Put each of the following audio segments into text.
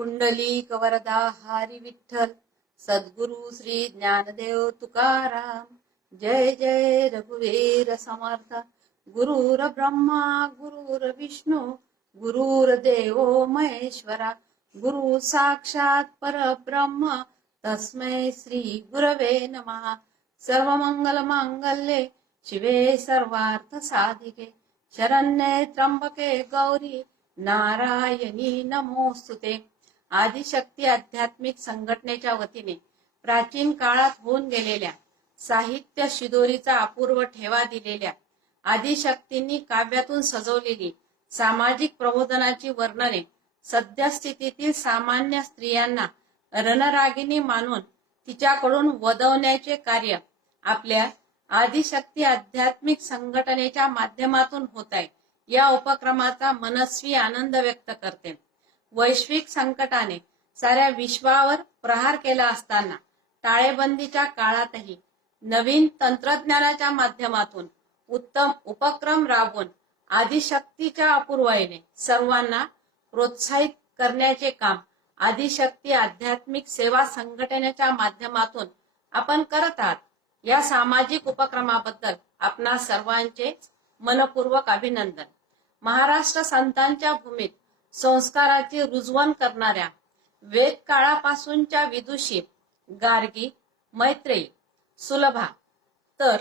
पुंडलिक वरदा हरी विठ्ठल सद्गुरु श्री ज्ञानदेव तुकाराम। जय जय रघुवीर समर्थ। गुरुर ब्रह्मा गुरुर विष्णू गुरुर्देव महेश्वरा। गुरु साक्षात परब्रह्म तस्मै श्री गुरवे नमः। सर्वमंगल मांगल्ये शिवे सर्वार्थ साधिके शरण्ये त्र्यंबके गौरी नारायणी नमोस्तुते। आदिशक्ती आध्यात्मिक संघटनेच्या वतीने प्राचीन काळात होऊन गेलेल्या साहित्य शिदोरीचा अपूर्व ठेवा दिलेल्या आदिशक्तींनी काव्यातून सजवलेली सामाजिक प्रबोधनाची वर्णने सद्यस्थितीतील सामान्य स्त्रियांना रणरागिणी मानून तिच्याकडून वदवण्याचे कार्य आपल्या आदिशक्ती आध्यात्मिक संघटनेच्या माध्यमातून होत आहे। या उपक्रमाचा मनस्वी आनंद व्यक्त करते। वैश्विक संकटाने साऱ्या विश्वावर प्रहार केला असताना टाळेबंदीच्या काळातही नवीन तंत्रज्ञानाच्या माध्यमातून उत्तम उपक्रम राबवून आदिशक्तीच्या अपूर्वाईने सर्वांना प्रोत्साहित करण्याचे काम आदिशक्ती आध्यात्मिक सेवा संघटनेच्या माध्यमातून आपण करत आहात। या सामाजिक उपक्रमाबद्दल आपणा सर्वांचे मनपूर्वक अभिनंदन। महाराष्ट्र संतांच्या भूमीत संस्काराची रुजवण करणाऱ्या वेद काळापासूनच्या विदुषी गार्गी, मैत्रेयी, सुलभा तर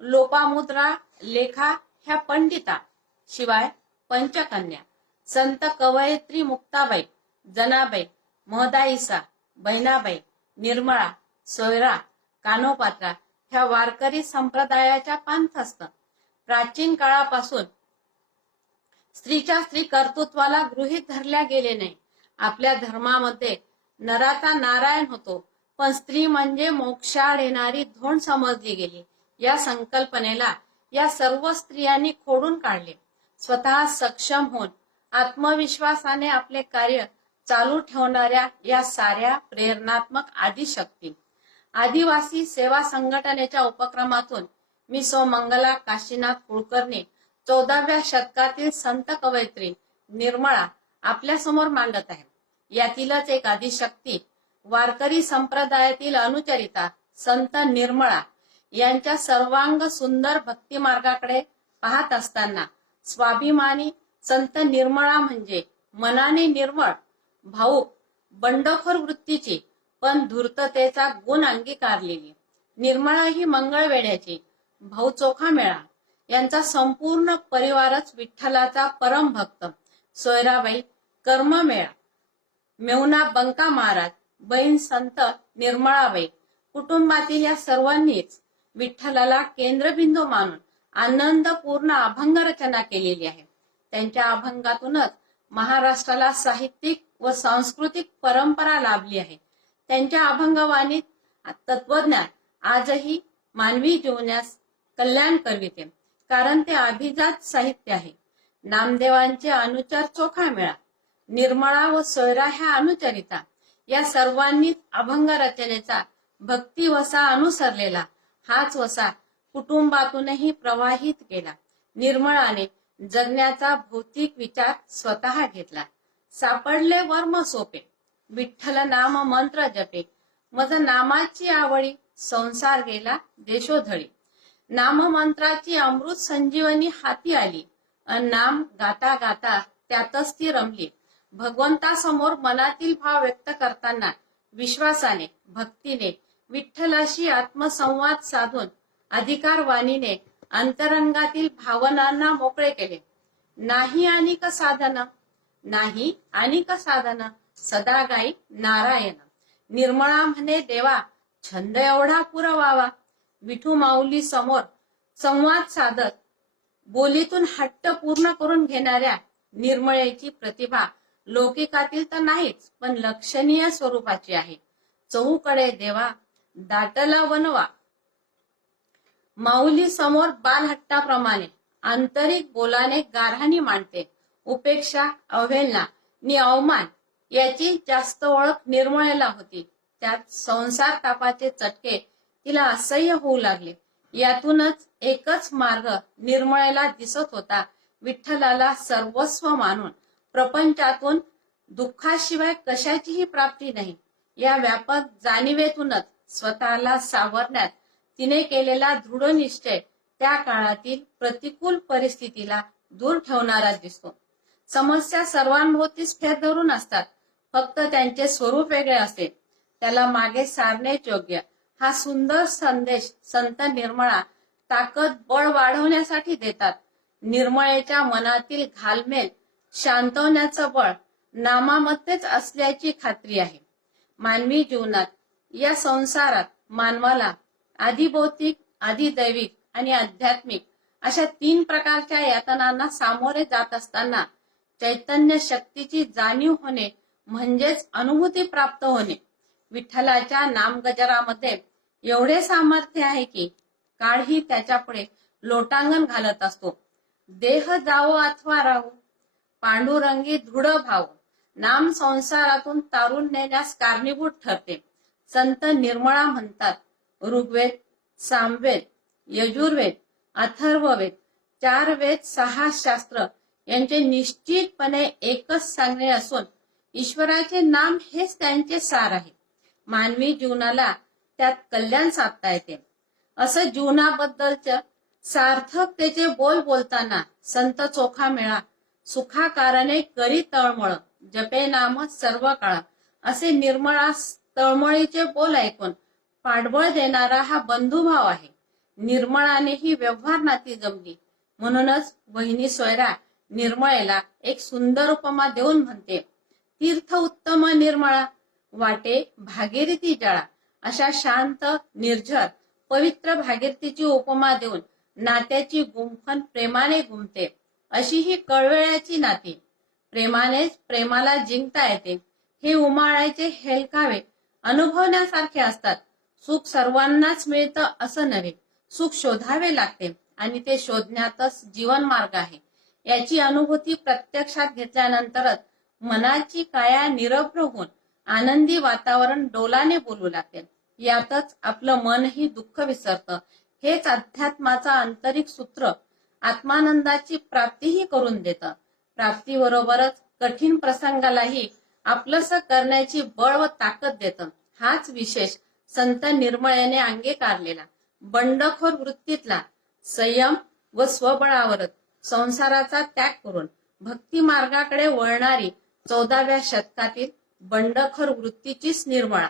लोपामुद्रा, लेखा ह्या पंडिता, शिवाय पंचकन्या संत कवयित्री मुक्ताबाई, जनाबाई, महदाईसा, बहिणाबाई, निर्मळा, सोयरा, कानोपात्रा ह्या वारकरी संप्रदायाच्या पांथस्थ प्राचीन काळापासून स्त्रीच्या स्त्री कर्तृत्वाला गृहीत धरल्या गेले नाही। आपल्या धर्मामध्ये नराचा नारायण होतो, पण स्त्री म्हणजे मोक्षाड येणारी धोंड समजली गेली। या संकल्पनेला या सर्व स्त्रियांनी खोडून काढले। स्वतः सक्षम होऊन आत्मविश्वासाने आपले कार्य चालू ठेवणाऱ्या या साऱ्या प्रेरणात्मक आदिशक्ती आदिवासी सेवा संघटनेच्या उपक्रमातून मी सौ मंगला काशीनाथ कुलकर्णी 14व्या शतकातील संत कवयित्री निर्मळा आपल्या समोर मांडत आहे। यातीलच एक आदिशक्ती वारकरी संप्रदायातील अनुचरिता संत निर्मळा यांच्या सर्वांग सुंदर भक्ती मार्गाकडे पाहत असताना स्वाभिमानी संत निर्मळा म्हणजे मनाने निर्मळ, भाऊक, बंडखोर वृत्तीची पण धूर्ततेचा गुण अंगीकारलेली निर्मळा ही मंगळवेढ्याची भाऊ चोखामेळा यांचा संपूर्ण परिवारच विठ्ठलाचा परम भक्त। सोयराबाई कर्ममेळा, मेहुणा बंका महाराज, बहीण संत निर्मळाबाई कुटुंबातील या सर्वांनीच विठ्ठलाला केंद्रबिंदू मानून आनंदपूर्ण अभंग रचना केलेली आहे। त्यांच्या अभंगातूनच महाराष्ट्राला साहित्यिक व सांस्कृतिक परंपरा लाभली आहे। त्यांच्या अभंगवाणीत तत्वज्ञान आजही मानवी जीवनास कल्याण करविते, कारण ते अभिजात साहित्य आहे। नामदेवांचे अनुचर चोखामेळा, निर्मळा व सोयरा ह्या अनुचरिता या सर्वांनी अभंग रचनेचा भक्ती वसा अनुसरलेला हाच वसा कुटुंबातूनही प्रवाहित केला। निर्मळाने जगण्याचा भौतिक विचार स्वतः घेतला। सापडले वर्म सोपे, विठ्ठल नाम मंत्र जपे, मज नामाची आवडी संसार गेला देशोधळी। नाम मंत्राची अमृत संजीवनी हाती आली, नाम गाता गाता त्यातच ती रमली। भगवंतासमोर मनातील भाव व्यक्त करताना विश्वासाने, भक्तीने, विठ्ठलाशी आत्मसंवाद साधून अधिकारवाणीने अंतरंगातील भावनांना मोकळे केले। नाही अनिक साधन, नाही अनिक साधन, सदा गाई नारायण। निर्मळा म्हणे देवा छंद एवढा पुरवावा, विठू माऊली समोर संवाद साधत बोलीतून हट्ट पूर्ण करून घेणाऱ्या निर्मळेची प्रतिभा लौकिकातील तर नाहीच, पण लक्षणीय स्वरूपाची आहे। चहूकडे देवा दाटला वनवा, माऊली समोर बालहट्टाप्रमाणे आंतरिक बोलाने गारहाणी मांडते। उपेक्षा, अवहेलना नि अवमान याची जास्त ओळख निर्मळेला होती। त्यात संसार तापाचे चटके तिला असह्य होऊ लागले। यातूनच एकच मार्ग निर्मळेला दिसत होता, विठ्ठलाला सर्वस्व मानून प्रपंचातून दुःखाशिवाय कशाचीही प्राप्ती नाही या व्यापक जाणीवेतूनच स्वतःला सावरण्यात तिने केलेला दृढ निश्चय त्या काळातील प्रतिकूल परिस्थितीला दूर ठेवणारा दिसतो. समस्या सर्वांभोवतीच फेर धरून असतात, फक्त त्यांचे स्वरूप वेगळे असते. त्याला मागे सारणेच योग्य. हा सुंदर संदेश संत निर्मळा ताकद बळ वाढवण्यासाठी देतात. निर्मळेच्या मनातील घालमेल शांतवण्याचं बळ नामामध्येच असल्याची खात्री आहे. मानवी जीवनात या संसारात मानवाला आधी भौतिक, आधी दैविक आणि आध्यात्मिक अशा 3 प्रकारच्या यातनांना सामोरे जात असताना चैतन्य शक्तीची जाणीव होणे म्हणजेच अनुभूती प्राप्त होणे. विठ्ठलाच्या नामगजरामध्ये एवढे सामर्थ्य आहे की काळही त्याच्यापुढे लोटांगण घालत असतो. देह जावो अथवा राहू, पांडुरंगी दृढ भाव, नाम संसारातून तारून नेण्यास कारणीभूत ठरते. संत निर्मळा म्हणतात, ऋग्वेद, सामवेद, यजुर्वेद, अथर्ववेद, 4 वेद, 6 शास्त्र यांचे निश्चितपणे एकच सांगणे असून ईश्वराचे नाम हेच त्यांचे सार आहे. मानवी जीवनाला त्यात कल्याण साधता येते. असं जीवनाबद्दलच्या सार्थकतेचे बोल बोलताना संत चोखा मेळा, सुखाकारणे करी तळमळ, जपे नाम सर्व काळ असे निर्मळा तळमळीचे बोल ऐकून पाठबळ देणारा हा बंधुभाव आहे. निर्मळाने ही व्यवहार नाती जमली. म्हणूनच वहिनी सोयरा निर्मळेला एक सुंदर उपमा देऊन म्हणते, तीर्थ उत्तम निर्मळा, वाटे भागीरथी जळा. अशा शांत, निर्झर, पवित्र भागीरथीची उपमा देऊन नात्याची गुंफण प्रेमाने गुंफते. अशी ही कळवळ्याची नाती. प्रेमानेच प्रेमाला जिंकता येते. हे उमाळायचे हेलकावे अनुभवण्यासारखे असतात. सुख सर्वांनाच मिळतं असं नव्हे. सुख शोधावे लागते आणि ते शोधण्यातच जीवन मार्ग आहे. याची अनुभूती प्रत्यक्षात घेतल्यानंतरच मनाची काया निरभ्र होऊन आनंदी वातावरण डोलाने बोलू लागते. यातच आपलं मनही दुःख विसरतं. हेच अध्यात्माचा आंतरिक सूत्र आत्मानंदाची प्राप्तीही करून देतं. प्राप्तीबरोबरच कठीण प्रसंगालाही आपलंसं करण्याची बळ व ताकद देतं. हाच विशेष संत निर्मळेने अंगीकारलेला बंडखोर वृत्तीतला संयम व स्वबळावरच संसाराचा त्याग करून भक्ती मार्गाकडे वळणारी 14व्या शतकातील बंडखोर वृत्तीचीच निर्मळा.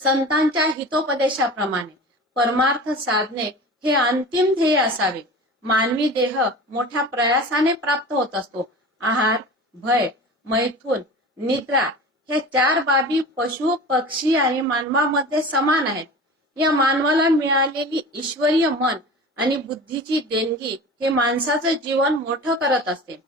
संतांच्या हितोपदेशाप्रमाणे परमार्थ साधणे हे अंतिम ध्येय असावे. मानवी देह मोठ्या प्रयासाने प्राप्त होत असतो. आहार, भय, मैथून, निद्रा हे 4 बाबी पशु, पक्षी आणि मानवामध्ये समान आहेत. या मानवाला मिळालेली ईश्वरीय मन आणि बुद्धीची देणगी हे माणसाचं जीवन मोठं करत असते.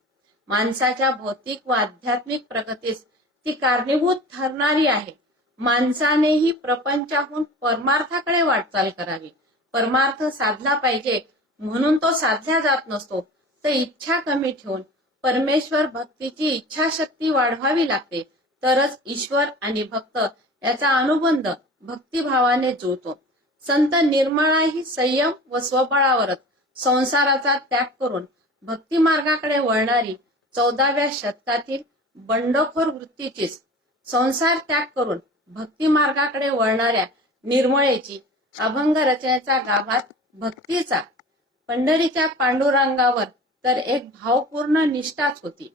माणसाच्या भौतिक व आध्यात्मिक प्रगतीस ती कारणीभूत ठरणारी आहे. माणसानेही प्रपंचाहून परमार्थाकडे वाटचाल करावी. परमार्थ साधला पाहिजे म्हणून तो साधला जात नसतो, तर इच्छा कमी ठेवून परमेश्वर भक्तीची इच्छाशक्ती वाढवावी लागते. तरच ईश्वर आणि भक्त याचा अनुबंध भक्तिभावाने जुळतो. संत निर्मळाही संयम व स्वबळावरच संसाराचा त्याग करून भक्ती मार्गाकडे वळणारी 14व्या शतकातील बंडखोर वृत्तीचीच, संसार त्याग करून भक्ती मार्गाकडे वळणाऱ्या निर्मळेची अभंग रचनेचा गाभात भक्तीचा, पंढरीच्या पांडुरंगावर तर एक भावपूर्ण निष्ठाच होती.